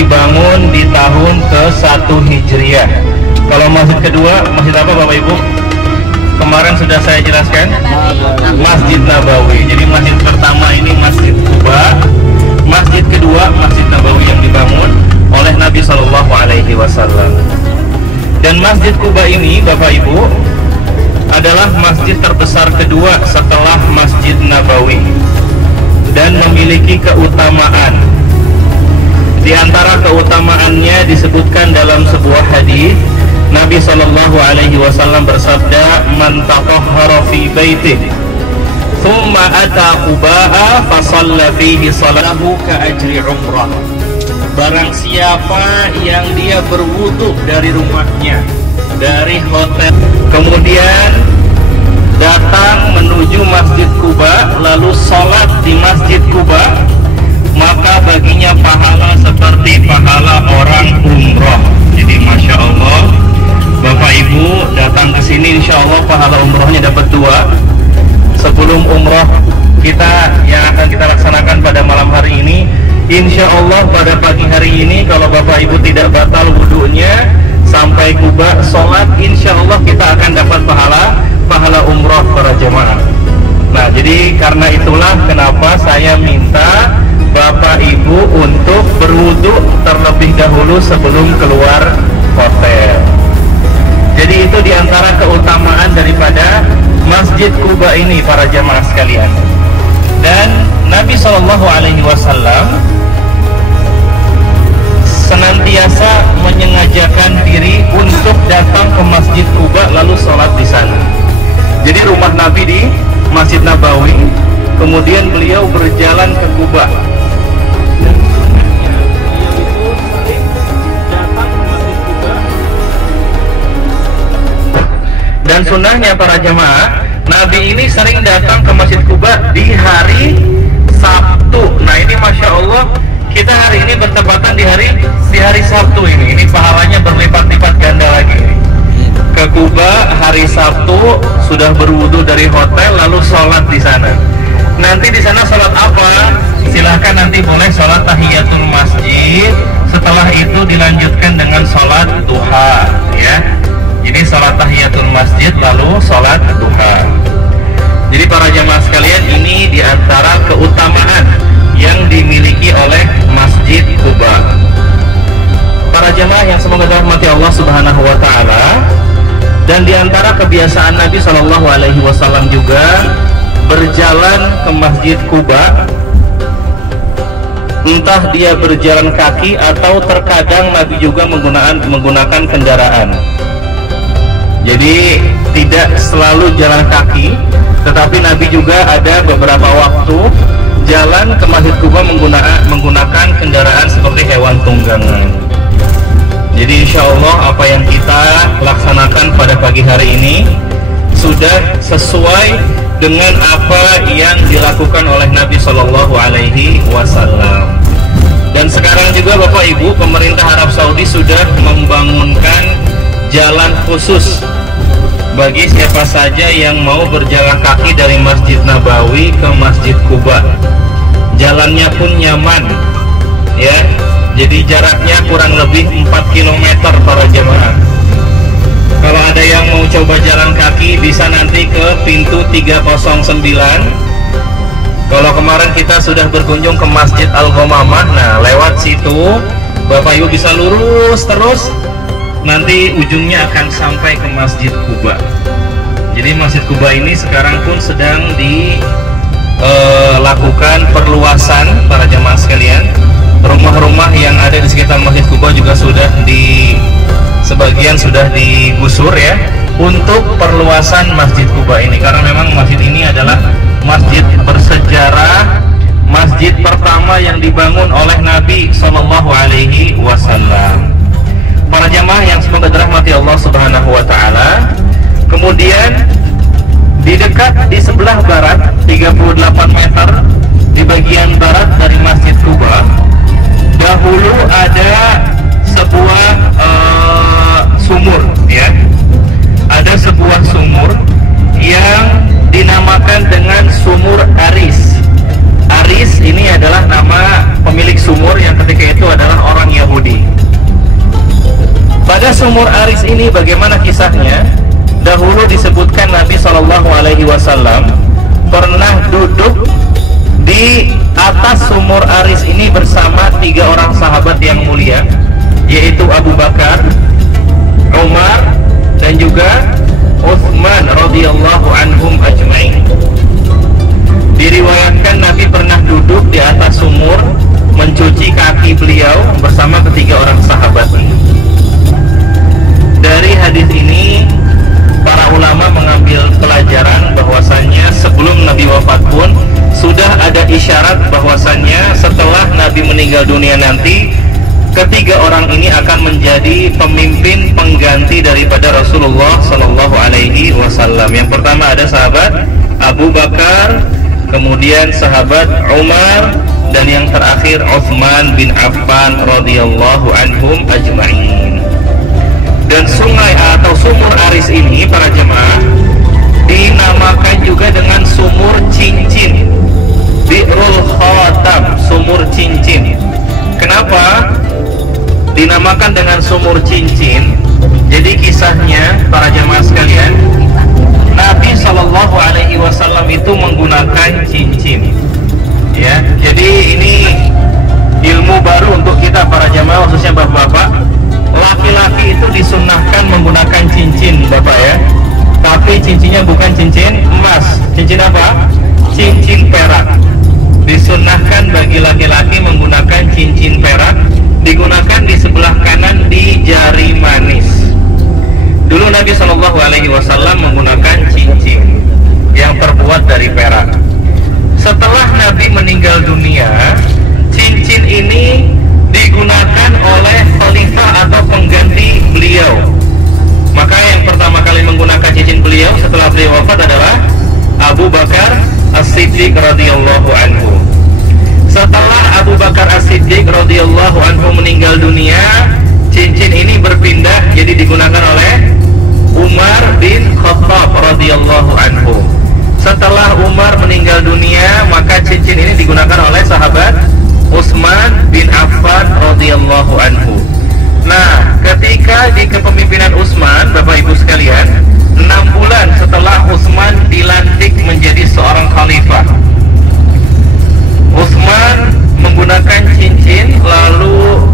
dibangun di tahun ke-1 Hijriah. Kalau masjid kedua, masjid apa Bapak Ibu? Kemarin sudah saya jelaskan, Masjid Nabawi. Jadi masjid pertama ini Masjid Quba, masjid kedua Masjid Nabawi yang dibangun oleh Nabi Shallallahu Alaihi Wasallam. Dan Masjid Quba ini Bapak Ibu adalah masjid terbesar kedua setelah Masjid Nabawi dan memiliki keutamaan. Di antara keutamaannya disebutkan dalam sebuah hadis, Nabi Shallallahu Alaihi Wasallam bersabda, "Man tatahhara fi baitihi, thumma ata Quba'a fa shalla fihi salatahu ka ajri umrah." Barang siapa yang dia berwudu dari rumahnya, dari hotel, kemudian datang menuju Masjid Quba, lalu sholat di Masjid Quba, maka baginya pahala seperti pahala orang umroh. Jadi Masya Allah, Bapak Ibu datang ke sini, insya Allah pahala umrohnya dapat 2. Sebelum umroh kita yang akan kita laksanakan pada malam hari ini, insya Allah pada pagi hari ini kalau Bapak Ibu tidak batal wudhunya sampai Quba sholat, insya Allah kita akan dapat pahala umroh para jemaah. Nah, jadi karena itulah kenapa saya minta Bapak Ibu untuk berwudhu terlebih dahulu sebelum keluar hotel. Jadi itu diantara keutamaan daripada Masjid Quba ini para jamaah sekalian. Dan Nabi Shallallahu Alaihi Wasallam senantiasa menyengajakan diri untuk datang ke Masjid Quba lalu sholat di sana. Jadi rumah Nabi di Masjid Nabawi, kemudian beliau berjalan ke Quba. Dan sunnahnya para jemaah, Nabi ini sering datang ke Masjid Quba di hari Sabtu. Nah ini Masya Allah, kita hari ini bertepatan di hari Sabtu ini. Ini pahalanya berlipat-lipat ganda lagi. Ke Quba hari Sabtu, sudah berwudu dari hotel lalu sholat di sana. Nanti di sana sholat apa? Silahkan nanti boleh sholat tahiyatul masjid. Setelah itu dilanjutkan dengan sholat duha, ya. Jadi sholat tahiyatul masjid lalu sholat duha. Jadi para jamaah sekalian, ini diantara keutamaan yang dimiliki oleh Masjid Quba. Para jamaah yang semoga dirahmati Allah Subhanahu Wa Taala. Dan diantara kebiasaan Nabi Shallallahu Alaihi Wasallam juga berjalan ke Masjid Quba, entah dia berjalan kaki atau terkadang Nabi juga menggunakan kendaraan. Jadi tidak selalu jalan kaki, tetapi Nabi juga ada beberapa waktu jalan ke Masjid Quba menggunakan kendaraan seperti hewan tunggangan. Jadi insya Allah apa yang kita laksanakan pada pagi hari ini sudah sesuai dengan apa yang dilakukan oleh Nabi Shallallahu Alaihi Wasallam. Dan sekarang juga Bapak Ibu, pemerintah Arab Saudi sudah membangunkan jalan khusus bagi siapa saja yang mau berjalan kaki dari Masjid Nabawi ke Masjid Quba. Jalannya pun nyaman, ya. Jadi jaraknya kurang lebih 4 km para jemaah. Kalau ada yang mau coba jalan kaki bisa nanti ke pintu 309. Kalau kemarin kita sudah berkunjung ke Masjid Al-Ghamamah, nah lewat situ Bapak Ibu bisa lurus terus, nanti ujungnya akan sampai ke Masjid Quba. Jadi Masjid Quba ini sekarang pun sedang dilakukan perluasan para jemaah sekalian. Rumah-rumah yang ada di sekitar Masjid Quba juga sudah sebagian sudah digusur, ya, untuk perluasan Masjid Quba ini, karena memang masjid ini adalah masjid bersejarah, masjid pertama yang dibangun oleh Nabi Shallallahu Alaihi Wasallam. Para jamaah yang semoga dirahmati Allah Subhanahu Wa Taala. Kemudian di sebelah barat 38 meter di bagian barat dari Masjid Quba, dahulu ada sebuah sumur, ya. Ada sebuah sumur yang dinamakan dengan Sumur Aris. Aris ini adalah nama pemilik sumur yang ketika itu adalah orang Yahudi. sumur Aris ini bagaimana kisahnya? Dahulu disebutkan Nabi SAW pernah duduk di atas sumur Aris ini bersama 3 orang sahabat yang mulia, yaitu Abu Bakar, Umar, dan juga Utsman radhiyallahu anhum ajma'in. Diriwayatkan Nabi pernah duduk di atas sumur mencuci kaki beliau bersama ketiga orang sahabat ini. Dari hadis ini para ulama mengambil pelajaran bahwasannya sebelum Nabi wafat pun sudah ada isyarat bahwasannya setelah Nabi meninggal dunia nanti ketiga orang ini akan menjadi pemimpin pengganti daripada Rasulullah Shallallahu Alaihi Wasallam. Yang pertama ada sahabat Abu Bakar, kemudian sahabat Umar, dan yang terakhir Utsman bin Affan radhiyallahu anhum ajma'in. Dan sungai atau sumur Aris ini para jemaah dinamakan juga dengan sumur cincin, Bi'rul Khatam, sumur cincin. Kenapa dinamakan dengan sumur cincin? Jadi kisahnya para jemaah sekalian, Nabi Shallallahu Alaihi Wasallam itu menggunakan cincin. Ya, jadi ini ilmu baru untuk kita para jemaah, khususnya bapak-bapak. Laki-laki itu disunnahkan menggunakan cincin, bapak ya. Tapi cincinnya bukan cincin emas. Cincin apa? Cincin perak. Disunnahkan bagi laki-laki menggunakan cincin perak, digunakan di sebelah kanan di jari manis. Dulu Nabi Shallallahu Alaihi Wasallam menggunakan cincin yang terbuat dari perak. Setelah Nabi meninggal dunia, cincin ini digunakan oleh khalifah atau pengganti beliau. Maka yang pertama kali menggunakan cincin beliau setelah beliau wafat adalah Abu Bakar As-Siddiq radhiyallahu anhu. Setelah Abu Bakar As-Siddiq radhiyallahu anhu meninggal dunia, cincin ini berpindah jadi digunakan oleh Umar bin Khattab radhiyallahu anhu. Setelah Umar meninggal dunia, maka cincin ini digunakan oleh sahabat Utsman bin Affan radhiyallahu anhu. Nah, ketika di kepemimpinan Utsman, Bapak Ibu sekalian, 6 bulan setelah Utsman dilantik menjadi seorang khalifah, Utsman menggunakan cincin, lalu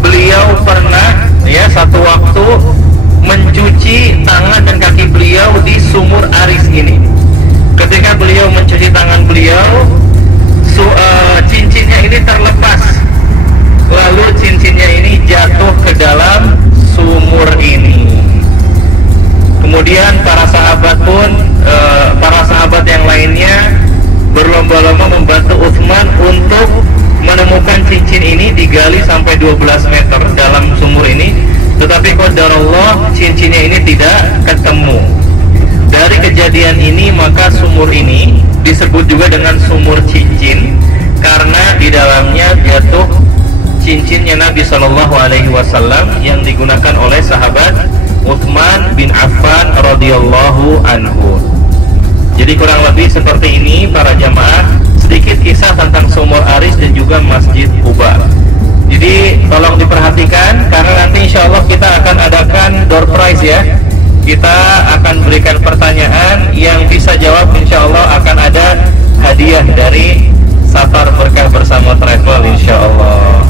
beliau pernah ya satu waktu mencuci tangan dan kaki beliau di sumur Aris ini. Ketika beliau mencuci tangan beliau, cincinnya ini terlepas, lalu cincinnya ini jatuh ke dalam sumur ini. Kemudian para sahabat pun, para sahabat yang lainnya berlomba-lomba membantu Utsman untuk menemukan cincin ini, digali sampai 12 meter dalam sumur ini. Tetapi qadarullah cincinnya ini tidak ketemu. Dari kejadian ini maka sumur ini disebut juga dengan sumur cincin, karena di dalamnya jatuh cincinnya Nabi Shallallahu Alaihi Wasallam yang digunakan oleh sahabat Utsman bin Affan radhiyallahu anhu. Jadi kurang lebih seperti ini para jamaah, sedikit kisah tentang sumur Aris dan juga Masjid Quba. Jadi tolong diperhatikan, karena nanti insya Allah kita akan adakan door prize ya. Kita akan berikan pertanyaan, yang bisa jawab insya Allah akan ada hadiah dari Safar Berkah Bersama Travel insya Allah.